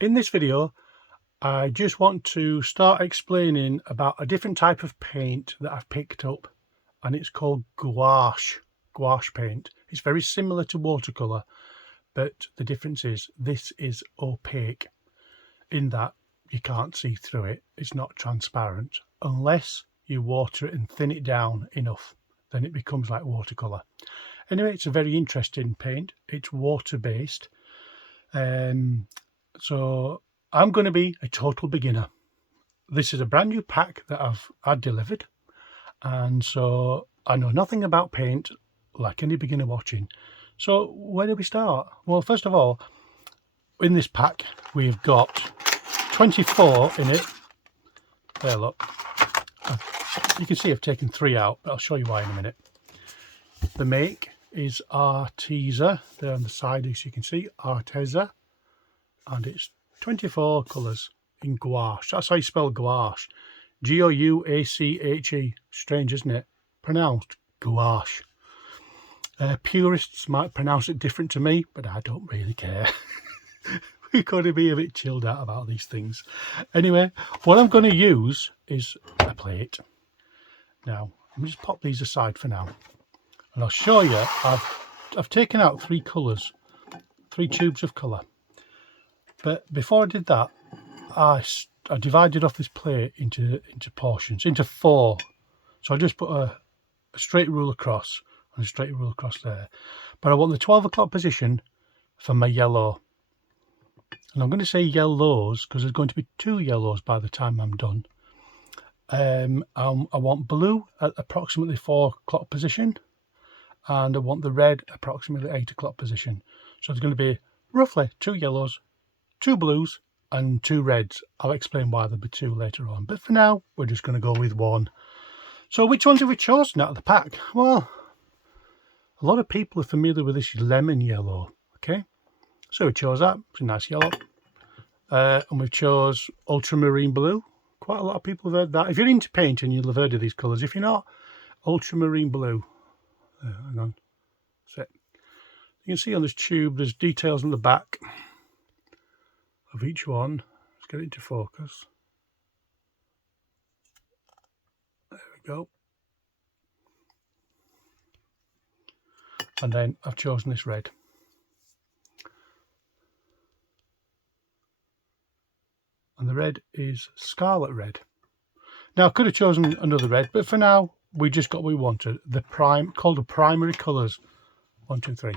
In this video, I just want to start explaining about a different type of paint that I've picked up, and it's called gouache paint. It's very similar to watercolour, but the difference is this is opaque in that you can't see through it. It's not transparent unless you water it and thin it down enough, then it becomes like watercolour. Anyway, it's a very interesting paint. It's water based. So I'm going to be a total beginner. This is a brand new pack that I've had delivered, and so I know nothing about paint like any beginner watching. So where do we start? Well, first of all, in this pack we've got 24 in it. There, look, you can see I've taken 3 out, but I'll show you why in a minute. The make is Arteza, there on the side, as you can see, Arteza, and it's 24 colours in gouache. That's how you spell gouache. G-O-U-A-C-H-E. Strange, isn't it? Pronounced gouache. Purists might pronounce it different to me, but I don't really care. We've got to be a bit chilled out about these things. Anyway, what I'm going to use is a plate. Now, let me just pop these aside for now. And I'll show you, I've taken out 3 colours, 3 tubes of colour. But before I did that, I divided off this plate into portions, into 4. So I just put a straight rule across and a straight rule across there. But I want the 12 o'clock position for my yellow. And I'm going to say yellows because there's going to be 2 yellows by the time I'm done. I want blue at approximately 4 o'clock position, and I want the red approximately 8 o'clock position. So there's going to be roughly 2 yellows, 2 blues and 2 reds. I'll explain why there'll be 2 later on, but for now we're just going to go with 1. So which ones have we chosen out of the pack? Well, a lot of people are familiar with this lemon yellow. Okay, so we chose that. It's a nice yellow. And we've chose ultramarine blue. Quite a lot of people have heard that. If you're into painting, you'll have heard of these colours. If you're not, ultramarine blue. Hang on. That's it. You can see on this tube there's details on the back of each one. Let's get it into focus. There we go. And then I've chosen this red. And the red is scarlet red. Now I could have chosen another red, but for now we just got what we wanted. The called the primary colours. 1, 2, 3.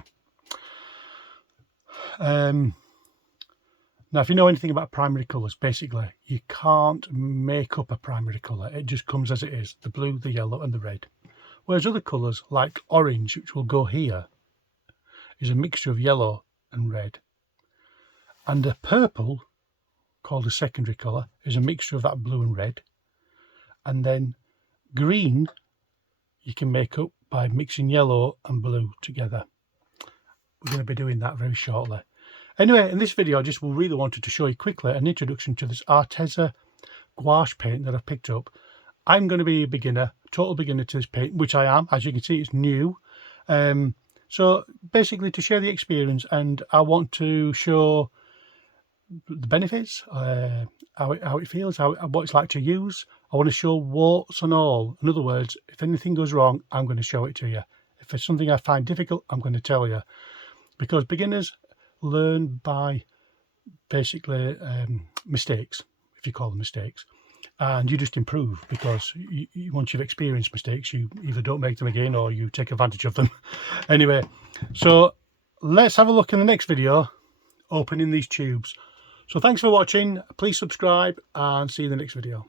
Now if you know anything about primary colours, basically you can't make up a primary colour. It just comes as it is, the blue, the yellow and the red. Whereas other colours like orange, which will go here, is a mixture of yellow and red. And the purple, called a secondary colour, is a mixture of that blue and red. And then green you can make up by mixing yellow and blue together. We're going to be doing that very shortly. Anyway, in this video I just really wanted to show you quickly an introduction to this Arteza gouache paint that I've picked up. I'm going to be a beginner, total beginner to this paint, which I am. As you can see, it's new. So basically to share the experience, and I want to show the benefits, how it feels, what it's like to use. I want to show warts and all. In other words, if anything goes wrong, I'm going to show it to you. If there's something I find difficult, I'm going to tell you. Because beginners learn by basically mistakes, if you call them mistakes. And you just improve because once you've experienced mistakes, you either don't make them again or you take advantage of them. Anyway, so let's have a look in the next video, opening these tubes. So thanks for watching. Please subscribe and see you in the next video.